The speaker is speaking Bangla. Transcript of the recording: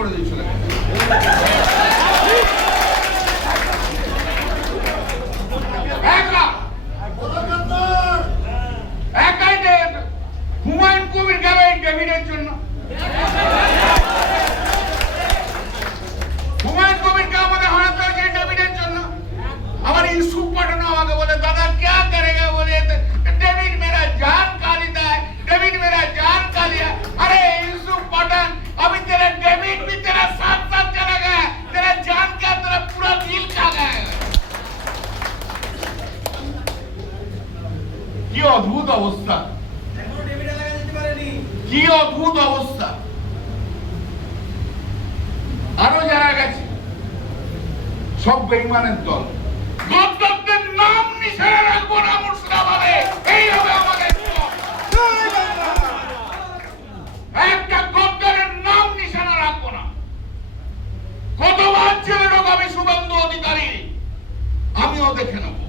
করে দিয়ে চলে গেছে। একাই হুমায়ুন কবির গেল এই ডেভিডের জন্য। হুমায়ুন কবিরকে আমাকে হারাতে হয়েছে ডেভিডের জন্য। আমার ইউসুফ পাঠানো আমাকে বলে দাদা क्या करेगा बोले डेविड मेरा जान का लेता है, डेविड मेरा जान का लिया। अरे यूसुफ पठान अभी तेरा डेविड भी तेरा साथ साथ चला गया, तेरा जान का तेरा पूरा दिल खा गया। কি অদ্ভুত অবস্থা, কি অদ্ভুত অবস্থা। আরো যারা গেছে সব বেঈমানের দল। গদ্দারদের নাম নিশানা রাখবো না মুর্শিদাবাদে, এই হবে আমাদের একটা গদ্দারের নাম নিশানা রাখবো না। কতবার ছেলে ঢোকাবে শুভেন্দু অধিকারী, আমিও দেখে নেবো।